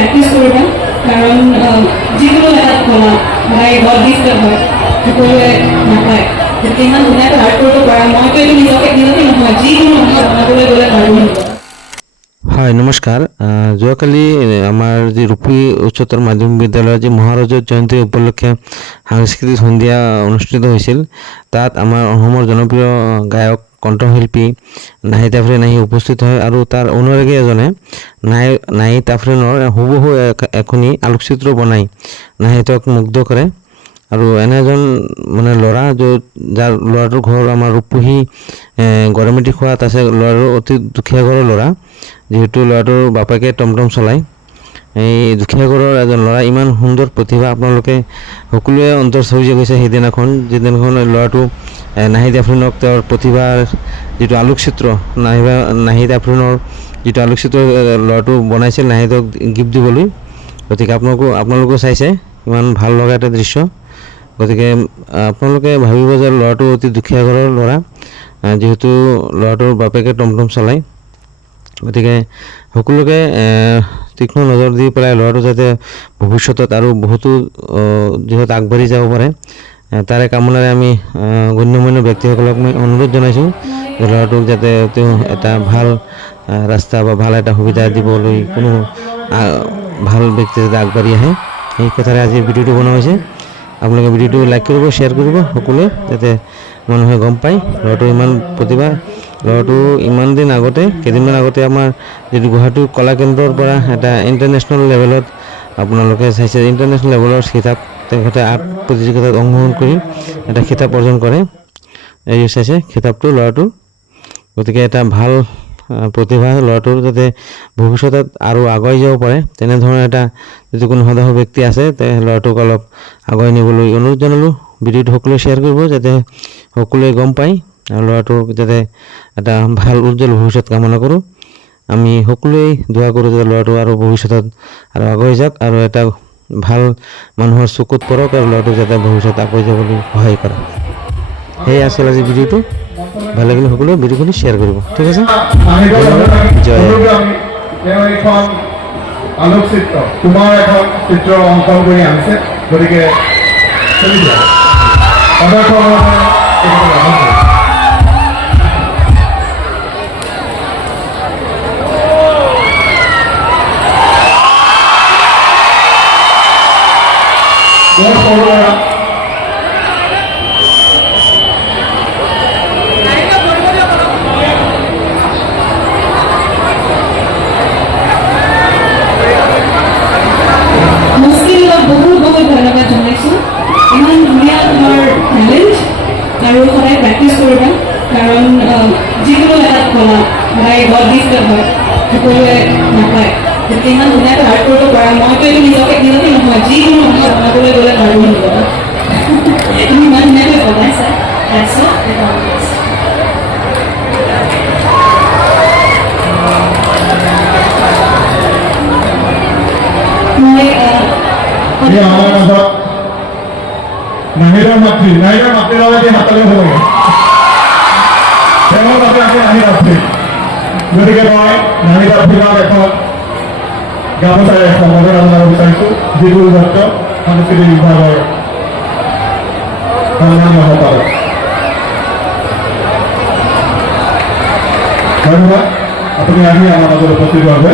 Practice কৰিবা কাৰণ যিকোনো এটা কলা সদায় গড গিফ্টেড হয়, সকলোৱে নাপায়। গতিকে ইমান ধুনীয়াকৈ আৰ্ট কৰিব পাৰা, মইতো এইটো নিজকে নহয়, যিকোনো ভাষা বনাবলৈ গ'লে পাৰোঁ। হয়, নমস্কাৰ। যোৱাকালি আমাৰ যি ৰূপী উচ্চতৰ মাধ্যমিক বিদ্যালয়ৰ যি মহাৰাজৰ জয়ন্তী উপলক্ষে সাংস্কৃতিক সন্ধিয়া অনুষ্ঠিত হৈছিল। তাত আমাৰ অসমৰ জনপ্ৰিয় গায়ক কণ্ঠশিল্পী নাহিদ আফ্ৰিন আহি উপস্থিত হয় আৰু তাৰ অনুৰাগী এজনে নাহিদ আফ্ৰিনৰ হুবহু এখনি আলোকচিত্ৰ বনাই নাহিদক মুগ্ধ কৰে। আৰু এনে এজন মানে ল'ৰা যাৰ ল'ৰাটোৰ ঘৰ আমাৰ ৰূপহী গড়মেটি খোৱাত আছে। ল'ৰাটো অতি দুখীয়া ঘৰৰ ল'ৰা, যিহেতু ল'ৰাটোৰ বাপেকে টমটম চলায়। এই দুখীয়া ঘৰৰ এজন ল'ৰা, ইমান সুন্দৰ প্ৰতিভা, আপোনালোকে সকলোৱে অন্তৰ চুই গৈছে সেইদিনাখন যিদিনাখন ল'ৰাটো নাহিদ আফ্ৰিনক তেওঁৰ প্ৰতিভাৰ যিটো আলোকচিত্ৰ নাহিদ আফ্ৰিনৰ যিটো আলোকচিত্ৰ ল'ৰাটো বনাইছিল নাহিদক গিফ্ট দিবলৈ। গতিকে আপোনালোকেও চাইছে ইমান ভাল লগা এটা দৃশ্য। গতিকে আপোনালোকে ভাবিব যে ল'ৰাটো অতি দুখীয়া ঘৰৰ ল'ৰা, যিহেতু ল'ৰাটোৰ বাপেকে টমটম চলায়। গতিকে সকলোকে তীক্ষ্ণ নজৰ দি পেলাই ল'ৰাটো যাতে ভৱিষ্যতত আৰু বহুতো যিহেতু আগবাঢ়ি যাব পাৰে, তাৰে কামনাৰে আমি গণ্যমান্য ব্যক্তিসকলক মই অনুৰোধ জনাইছোঁ যে ল'ৰাটোক যাতে তেওঁ এটা ভাল ৰাস্তা বা ভাল এটা সুবিধা দিবলৈ কোনো ভাল ব্যক্তি যাতে আগবাঢ়ি আহে, সেই কথাৰে আজিৰ ভিডিঅ'টো বনোৱা হৈছে। আপোনালোকে ভিডিঅ'টো লাইক কৰিব, শ্বেয়াৰ কৰিব সকলোৱে, যাতে মানুহে গম পায় ল'ৰাটো ইমান প্ৰতিভা। ল'ৰাটো ইমান দিন আগতে, কেইদিনমান আগতে আমাৰ যিটো গুৱাহাটী কলা কেন্দ্ৰৰ পৰা এটা ইণ্টাৰনেশ্যনেল লেভেলত আপোনালোকে চাইছে, ইণ্টাৰনেশ্যনেল লেভেলৰ খিতাপ তেখেতে আৰ্ট প্ৰতিযোগিতাত অংশগ্ৰহণ কৰি এটা খিতাপ অৰ্জন কৰে। এই চাইছে খিতাপটো ল'ৰাটোৰ। গতিকে এটা ভাল প্ৰতিভা ল'ৰাটোৰ, যাতে ভৱিষ্যতত আৰু আগুৱাই যাব পাৰে তেনেধৰণৰ এটা যদি কোনো সদায় ব্যক্তি আছে তে ল'ৰাটোক অলপ আগুৱাই নিবলৈ অনুৰোধ জনালোঁ। ভিডিঅ'টো সকলোৱে শ্বেয়াৰ কৰিব যাতে সকলোৱে গম পায়, আৰু ল'ৰাটোক যাতে এটা ভাল উজ্জ্বল ভৱিষ্যত কামনা কৰোঁ। আমি সকলোৱে দোৱা কৰোঁ যে ল'ৰাটো আৰু ভৱিষ্যতত আৰু আগুৱাই যাওক আৰু এটা ভাল মানুহৰ চকুত পৰক, আৰু ল'ৰাটোক যাতে ভৱিষ্যত আগুৱাই যাবলৈ সহায় কৰে। সেয়াই আছিল আজি ভিডিঅ'টো। ভাল লাগিলে সকলোৱে ভিডিঅ'খিনি শ্বেয়াৰ কৰিব। ঠিক আছে, জয়। আলোকচিত্ৰ তোমাৰ এখন চিত্ৰ অংকন কৰি আনিছে, গতিকে বহুত ধন্যবাদ জনাইছোঁ। ইমান ধুনীয়া তোমাৰ টেলেণ্ট, আৰু সদায় প্ৰেক্টিছ কৰিবা কাৰণ যিকোনো এটা কলা সদায় গড গিফ্টেড হয়, সকলোৱে নাপায়। গতিকে ইমান ধুনীয়াকৈ আৰ্ট কৰিব পাৰা, মইতো এইটো নিজকে নহয়, যিকোনো ভাষা বনাবলৈ গ'লে পাৰোঁ। তুমি ইমান ধুনীয়াকৈ বনাইছা, নাহিদৰ মাতৃৰ লগত হাতলৈ হ'ব লাগে, তেওঁৰ বাবে আমি নাহিদ আফ্ৰিন। গতিকে মই নাহিদ আফ্ৰিনক এখন গামোচাৰে সম্বোধন জনাব বিচাৰিছোঁ, যিবোৰ দত্ত সাংস্কৃতিক বিভাগৰ সন্মানীয় সম্পাদক। ধন্যবাদ, আপুনি আহি আমাৰ মাজত উপস্থিত হোৱাৰ বাবে।